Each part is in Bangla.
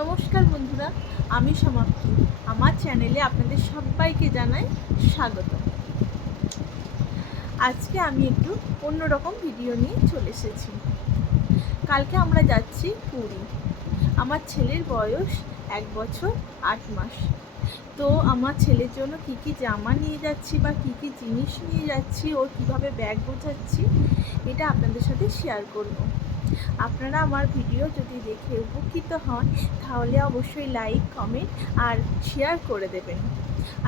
নমস্কার বন্ধুরা, আমি সমাপ্তি। আমার চ্যানেলে আপনাদের সবাইকে জানাই স্বাগত। আজকে আমি একটু অন্যরকম ভিডিও নিয়ে চলে এসেছি। কালকে আমরা যাচ্ছি পুরী। আমার ছেলের বয়স এক বছর আট মাস। তো আমার ছেলের জন্য কী কী জামা নিয়ে যাচ্ছি বা কী কী জিনিস নিয়ে যাচ্ছি ও কীভাবে ব্যাগ গোছাচ্ছি, এটা আপনাদের সাথে শেয়ার করব। আপনারা আমার ভিডিও যদি দেখে উপকৃত হন, তাহলে অবশ্যই লাইক কমেন্ট আর শেয়ার করে দেবেন।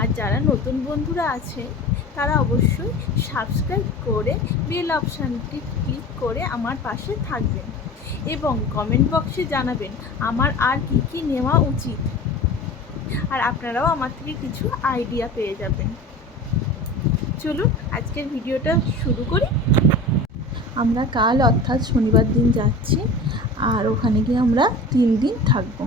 আর যারা নতুন বন্ধুরা আছেন, তারা অবশ্যই সাবস্ক্রাইব করে বেল অপশানটি ক্লিক করে আমার পাশে থাকবেন এবং কমেন্ট বক্সে জানাবেন আমার আর কী কী নেওয়া উচিত। আর আপনারাও আমার থেকে কিছু আইডিয়া পেয়ে যাবেন। চলুন, আজকের ভিডিওটা শুরু করি। আমরা কাল অর্থাৎ শনিবার দিন যাচ্ছি, আর ওখানে গিয়ে আমরা তিন দিন থাকব।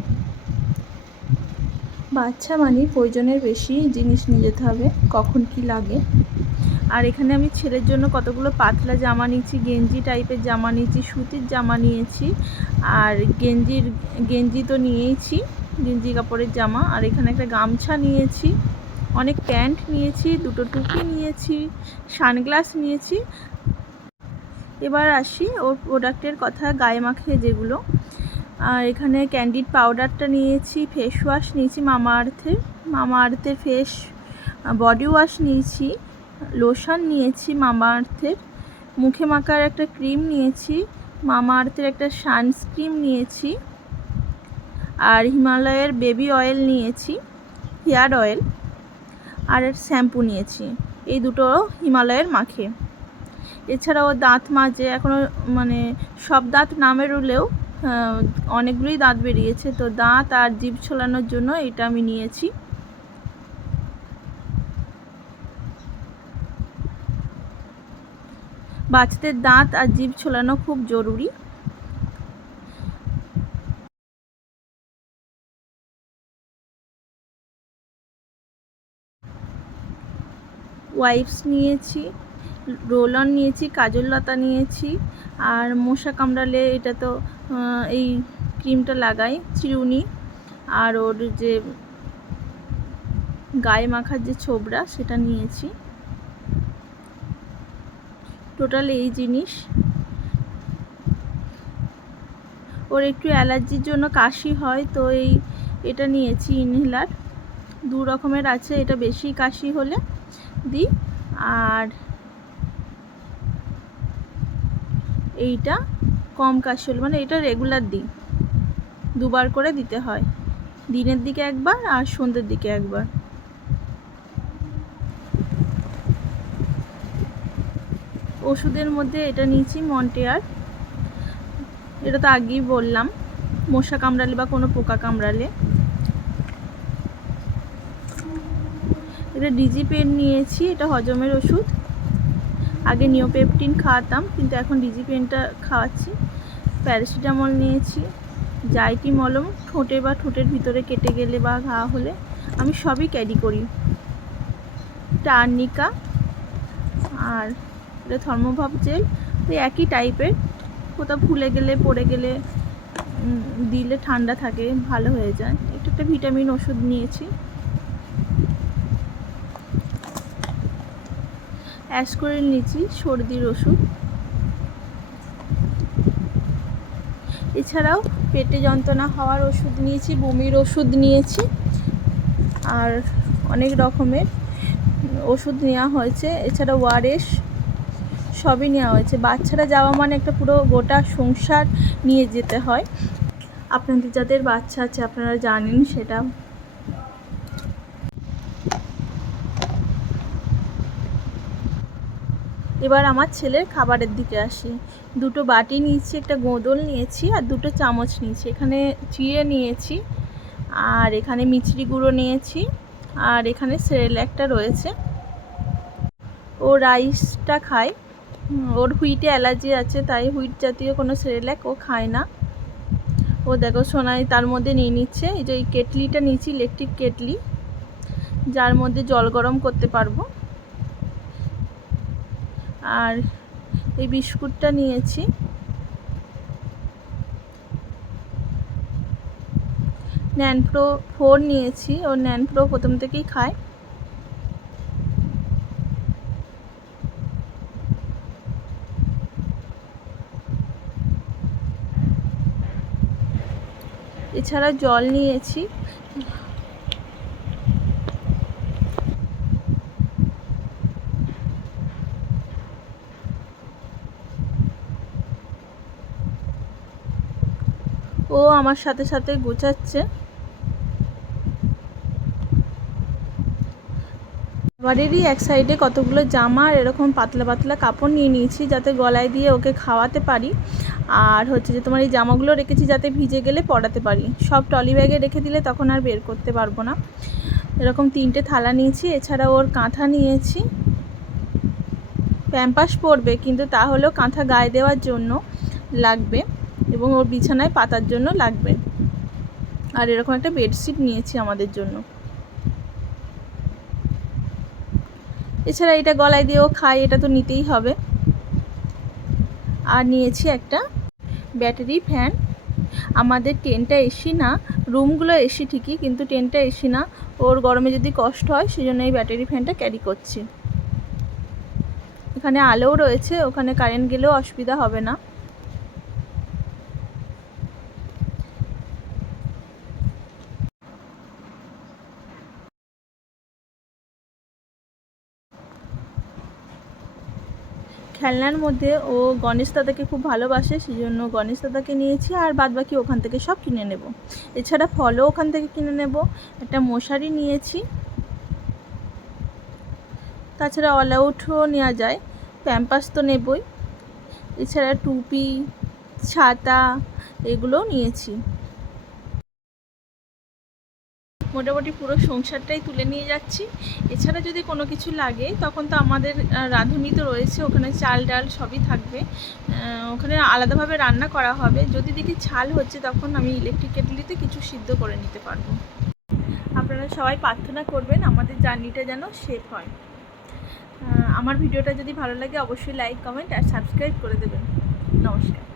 বাচ্চা মানে প্রয়োজনের বেশি জিনিস নিয়ে যেতে হবে, কখন কি লাগে। আর এখানে আমি ছেলের জন্য কতগুলো পাতলা জামা নিয়েছি, গেঞ্জি টাইপের জামা নিয়েছি, সুতির জামা নিয়েছি, আর গেঞ্জির, গেঞ্জি তো নিয়েইছি, গেঞ্জি কাপড়ের জামা, আর এখানে একটা গামছা নিয়েছি, অনেক প্যান্ট নিয়েছি, দুটো টুপি নিয়েছি, সানগ্লাস নিয়েছি এবার আসি ওর প্রোডাক্টের কথা গায়ে মাখে যেগুলো। আর এখানে ক্যান্ডিড পাউডারটা নিয়েছি ফেস ওয়াশ নিয়েছি মামা আর্থের মামা আর্থের ফেস বডি ওয়াশ নিয়েছি লোশন নিয়েছি মামা আর্থের মুখে মাখার একটা ক্রিম নিয়েছি, মামা আর্থের একটা সানস্ক্রিন নিয়েছি। আর হিমালয়ের বেবি অয়েল নিয়েছি হেয়ার অয়েল আর শ্যাম্পু নিয়েছি। এই দুটো হিমালয়ের মাখে। এছাড়াও দাঁত মাজে এখনও মানে সব দাঁত না বেরোলেও অনেকগুলোই দাঁত বেরিয়েছে। তো দাঁত আর জিভ ছোলানোর জন্য এটা আমি নিয়েছি। বাচ্চাদের দাঁত আর জিভ ছোলানো খুব জরুরি। ওয়াইপস নিয়েছি। রোল অন নিয়েছি কাজল লতা নিয়েছি, আর মশা কামড়ালে এটা তো এই ক্রিমটা লাগাই চিরুনি আর ওর যে গায়ে মাখার যে ছোবড়া সেটা নিয়েছি। টোটাল এই জিনিস। ওর একটু অ্যালার্জির জন্য কাশি হয়, তো এই, এটা নিয়েছি ইনহেলার দু রকমের আছে, এটা বেশি কাশি হলে দিই, আর এইটা কম কাশি হলে মানে এটা রেগুলার দিই দুবার করে দিতে হয়। দিনের দিকে একবার আর সন্ধ্যের দিকে একবার। ওষুধের মধ্যে এটা নিয়েছি মন্টেয়ার এটা তো আগেই বললাম, মশা কামড়ালে বা কোনো পোকা কামড়ালে। এটা ডিজি পেন নিয়েছি, এটা হজমের ওষুধ। আগে নিওপেপটিন খাওয়াতাম, কিন্তু এখন ডিজি পেনটা খাওয়াচ্ছি। প্যারাসিটামল নিয়েছি জাইটি মলম ঠোঁটে বা ঠোঁটের ভিতরে কেটে গেলে বা ঘা হলে আমি সবই ক্যারি করি। টার্নিকা আর এটা থর্মোভাব জেল ওই একই টাইপের। কোথাও ফুলে গেলে, পড়ে গেলে দিলে ঠান্ডা থাকে, ভালো হয়ে যায়। একটু একটা ভিটামিন ওষুধ নিয়েছি। অ্যাসকোরিল নিয়েছি সর্দির ওষুধ এছাড়াও পেটে যন্ত্রণা হওয়ার ওষুধ নিয়েছি, বমির ওষুধ নিয়েছি, আর অনেক রকমের ওষুধ নেওয়া হয়েছে। এছাড়া ওয়ারেস সবই নেওয়া হয়েছে। বাচ্চারা যাওয়া মানে একটা পুরো গোটা সংসার নিয়ে যেতে হয়। আপনাদের যাদের বাচ্চা আছে, আপনারা জানেন সেটা এবার আমার ছেলের খাবারের দিকে আসি। দুটো বাটি নিয়েছি, একটা গোঁদল নিয়েছি আর দুটো চামচ নিয়েছি। এখানে চিড়ে নিয়েছি আর এখানে মিছরি গুঁড়ো নিয়েছি আর এখানে সেরেল্যাকটা রয়েছে। ও রাইসটা খায়। ওর হুইটে অ্যালার্জি আছে, তাই হুইট জাতীয় কোনো সেরেল্যাক ও খায় না। ও দেখো সোনাই তার মধ্যে নিয়ে নিচ্ছে, এই যে এই কেটলিটা নিয়েছি ইলেকট্রিক কেটলি, যার মধ্যে জল গরম করতে পারব। আর এই বিস্কুটটা নিয়েছি। ন্যান প্রো ফোর নিয়েছি, ও ন্যান প্রো প্রথম থেকেই খায়। এছাড়া জল নিয়েছি। ও আমার সাথে সাথে গোছাচ্ছে। বাড়িরই এক সাইডে কতগুলো জামা আর এরকম পাতলা পাতলা কাপড় নিয়ে নিয়েছি যাতে গলায় দিয়ে ওকে খাওয়াতে পারি। আর হচ্ছে যে তোমার এই জামাগুলো রেখেছি যাতে ভিজে গেলে পরাতে পারি। সব টলি ব্যাগে রেখে দিলে তখন আর বের করতে পারব না। এরকম তিনটে থালা নিয়েছি, এছাড়া ওর কাঁথা নিয়েছি। প্যাম্পাস পরবে, কিন্তু তাহলেও কাঁথা গায়ে দেওয়ার জন্য লাগবে। এবং ওর বিছানায় পাতার জন্য লাগবে। আর এরকম একটা বেডশিট নিয়েছি আমাদের জন্য। এছাড়া এটা গলায় দিয়েও খাই এটা তো নিতেই হবে। আর নিয়েছি একটা ব্যাটারি ফ্যান। আমাদের টেনটা এসি না, রুমগুলো এসি ঠিকই, কিন্তু টেনটা এসি না। ওর গরমে যদি কষ্ট হয়, সেজন্য এই ব্যাটারি ফ্যানটা ক্যারি করছি। এখানে আলোও রয়েছে, ওখানে কারেন্ট গেলেও অসুবিধা হবে না। খেলনার মধ্যে ও গণেশ দাদাকে খুব ভালোবাসে সেই জন্য গণেশ দাদাকে নিয়েছি আর বাদ বাকি ওখান থেকে সব কিনে নেব। এছাড়া ফলও ওখান থেকে কিনে নেব। একটা মশারি নিয়েছি। তাছাড়া অল আউটও নেওয়া যায়। প্যাম্পাস তো নেবই। এছাড়া টুপি, ছাতা, এগুলোও নিয়েছি। মোটামুটি পুরো সংসারটাই তুলে নিয়ে যাচ্ছি। এছাড়া যদি কোনো কিছু লাগে, তখন তো আমাদের রাঁধুনি তো রয়েছে, ওখানে চাল ডাল সবই থাকবে। ওখানে আলাদাভাবে রান্না করা হবে। যদি দেখি ছাল হচ্ছে, তখন আমি ইলেকট্রিক কেটলিতে কিছু সিদ্ধ করে নিতে পারব। আপনারা সবাই প্রার্থনা করবেন, আমাদের জার্নিটা যেন সেফ হয়। আমার ভিডিওটা যদি ভালো লাগে, অবশ্যই লাইক কমেন্ট আর সাবস্ক্রাইব করে দেবেন। নমস্কার।